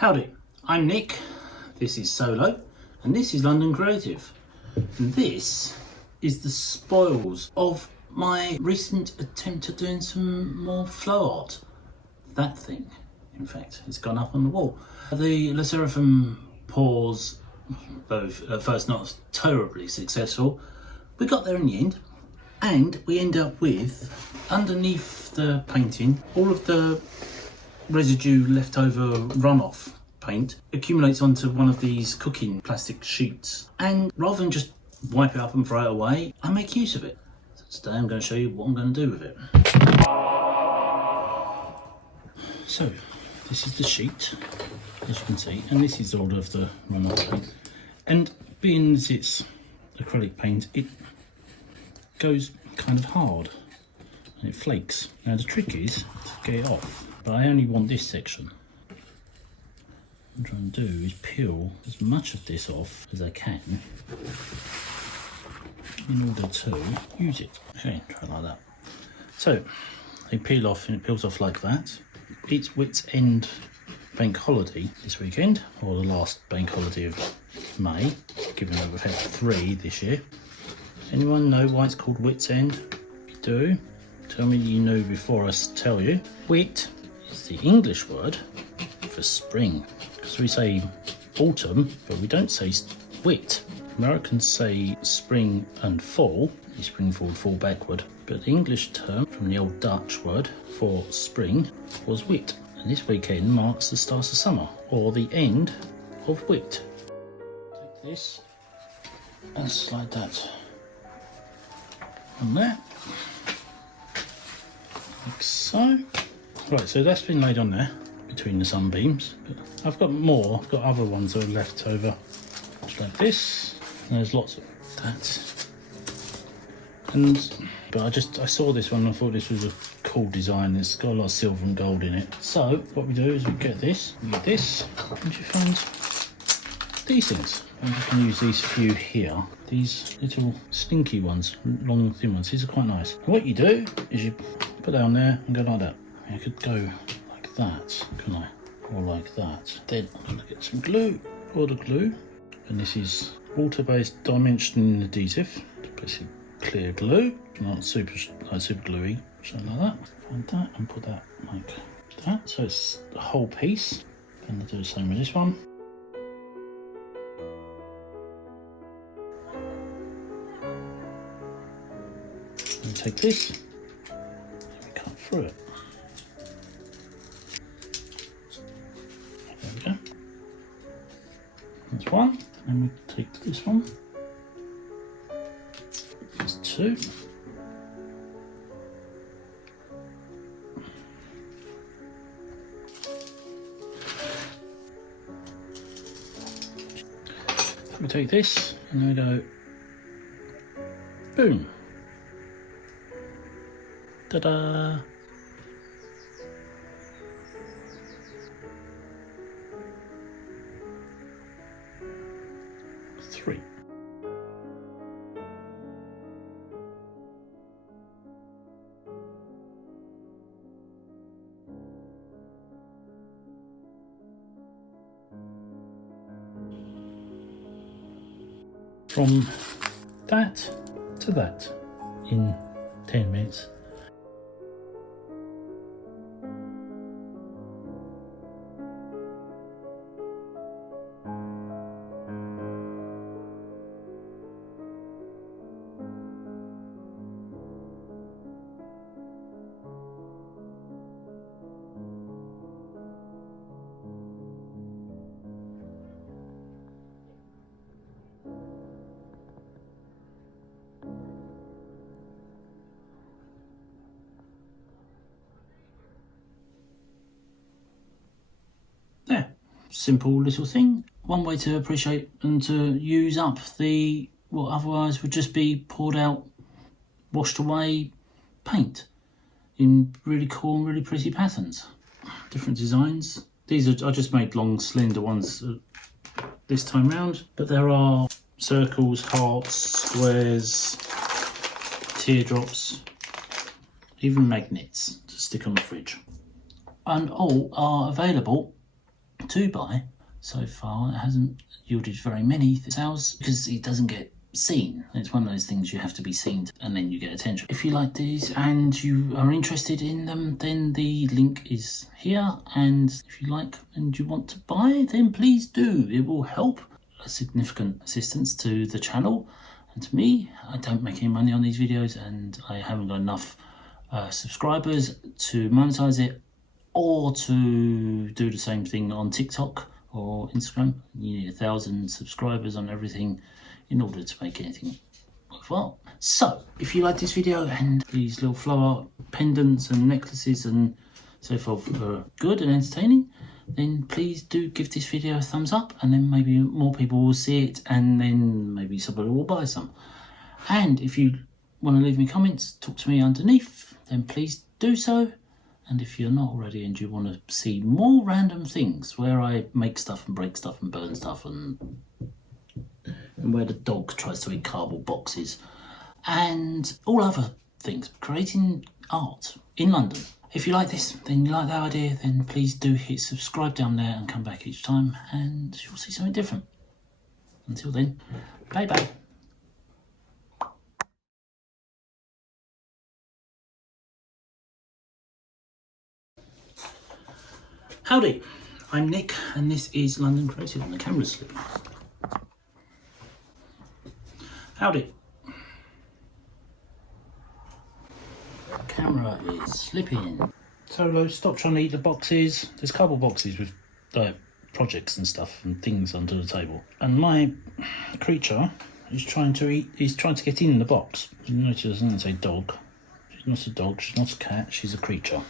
Howdy, I'm Nick, this is Solo, and this is London Creative. And this is the spoils of my recent attempt at doing some more flow art. That thing, in fact, it's gone up on the wall. The Sserafim pours, though at first not terribly successful, we got there in the end, and we end up with, underneath the painting, all of the residue leftover runoff paint accumulates onto one of these cooking plastic sheets, and rather than just wipe it up and throw it away, I make use of it. So today I'm going to show you what I'm going to do with it. So this is the sheet, as you can see, and this is all of the runoff paint, and being as it's acrylic paint, it goes kind of hard and it flakes. Now the trick is to get it off, but I only want this section. What I'm trying to do is peel as much of this off as I can in order to use it. Okay, try it like that. So they peel off, and it peels off like that. It's Wits End bank holiday this weekend, or the last bank holiday of May, given that we've had 3 this year. Anyone know why it's called Wits End? If you do, tell me you know before I tell you. Wit is the English word for spring, because we say autumn, but we don't say wit. Americans say spring and fall, spring forward, fall backward, but the English term from the old Dutch word for spring was wit, and this weekend marks the start of summer, or the end of wit. Take this and slide that on there, like so. Right, so that's been laid on there between the sunbeams. But I've got more, I've got other ones that are left over, just like this. And there's lots of that. But I saw this one and I thought this was a cool design. It's got a lot of silver and gold in it. So what we do is we get this, and you find these things. I'm just going to use these few here. These little slinky ones, long thin ones. These are quite nice. And what you do is you put that on there and go like that. I could go like that, couldn't I? Or like that. Then I'm going to get some glue, or the glue. And this is water-based dimension adhesive. Basically clear glue, not super gluey, something like that. Find that and put that like that. So it's the whole piece. And I'll do the same with this one. And take this and we cut through it. There we go. That's one. And we take this one. There's 2. We take this and we go boom. Ta-da! Three. From that to that in 10 minutes. There, simple little thing. One way to appreciate and to use up what otherwise would just be poured out, washed away paint in really cool and really pretty patterns. Different designs. These are, I just made long slender ones this time round, but there are circles, hearts, squares, teardrops, even magnets to stick on the fridge. And all are available to buy. So far, it hasn't yielded very many sales because it doesn't get seen. It's one of those things you have to be seen and then you get attention. If you like these and you are interested in them, then the link is here, and if you like and you want to buy, then please do. It will help, a significant assistance to the channel and to me. I don't make any money on these videos and I haven't got enough subscribers to monetize it or to do the same thing on TikTok or Instagram. You need 1,000 subscribers on everything in order to make anything worthwhile. So if you like this video and these little flower pendants and necklaces and so forth are good and entertaining, then please do give this video a thumbs up, and then maybe more people will see it, and then maybe somebody will buy some. And if you want to leave me comments, talk to me underneath, then please do so. And if you're not already and you want to see more random things where I make stuff and break stuff and burn stuff and where the dog tries to eat cardboard boxes and all other things, creating art in London. If you like this, then you like that idea, then please do hit subscribe down there and come back each time and you'll see something different. Until then, bye bye. Howdy, I'm Nick and this is London Creative and the camera's slipping. Howdy. Camera is slipping. Solo, stop trying to eat the boxes. There's cardboard boxes with projects and stuff and things under the table. And my creature is trying to eat, he's trying to get in the box. You notice it doesn't say dog. She's not a dog, she's not a cat, she's a creature.